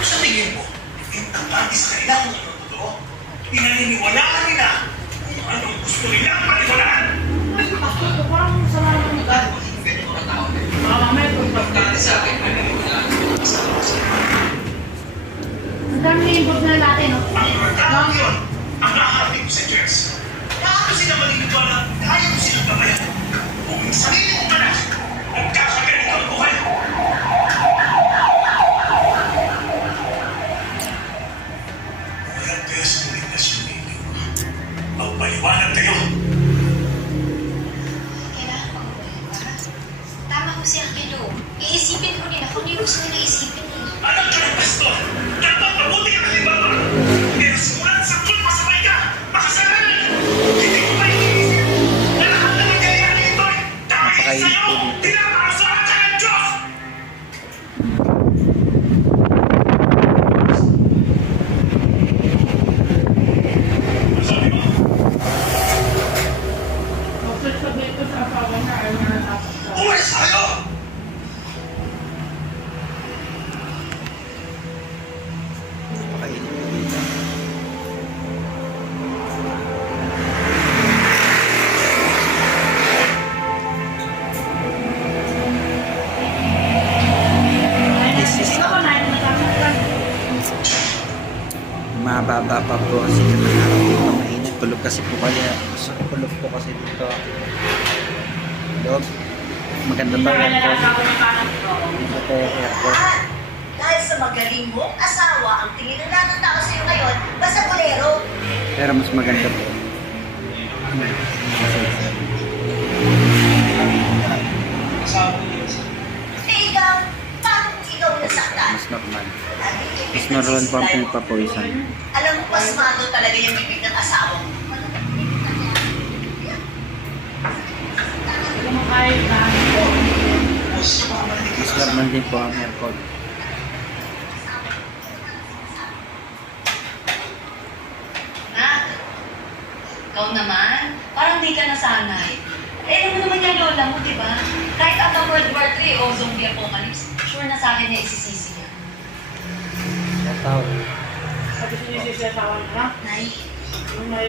Sa tingin mo, importante sa kanila kung ano totoo? Pinaniniwalaan nila kung anong gusto nila paniwalaan. Pastor ko, parang sama naman yung gano'n. Pwede ko na tao na. Mamaya ito. Importante sa akin, pinaniniwalaan ko ang kasama ko sa kanila. Ang dami na-involve na natin, no? Ang importante yun, ang nahahating ko sa Diyos. Paano sila maniniwala kung kaya ko silang gabayan? Kung yung sarili mong anak, nagkakaganito ang buhay. Umalag kayo sa komunikasyon ninyo. Magpaliwanag kayo. Kailangan mag-uwi. Tama ko si Angelo. Iisipin ko nila kung yung gusto nila isipin nila. Anak ka ng pastor, dapat mabuti ka halimbawa. Pero simulan sa pasabay ka, makasalanan. Hindi ko ba iniisip na lahat na nangyayari ito ay dahil sa'yo, tinapakasahan ka ng Diyos! Sabi mo, Doctor, sabihin ko sa asawa na ayaw na natapos ka. umalis kayo! Ikaw ba na ayaw natapos ka? Mababa pa po kasi nakarating dito mainit. Kulog kasi po kaya. So, kulog po kasi dito. Loob. Maganda Hindi pa na yan po. kailangan ako ng parang ko. Ito aircon. Dahil sa magaling mong asawa, ang tingin na lahat ng tao sa'yo ngayon, basta bolero. Pero mas maganda po. Eh ikaw, paano kung ikaw nasaktan? Mas normal. Mas normal po ang pinapapawisan. Alam mo, pasmado talaga yung bibig ng asawa mo. Hindi mo kaya yung dami ko. Mas normal din po ang aircon. Nak, ikaw naman, parang di ka nasanay. Eh, alam mo naman yung lola mo, di ba? Kahit at World War III o zombie apocalypse, sure na sa akin na isisisi yan. Shoutout. Sabi siya sa asawa na, Nay, yung may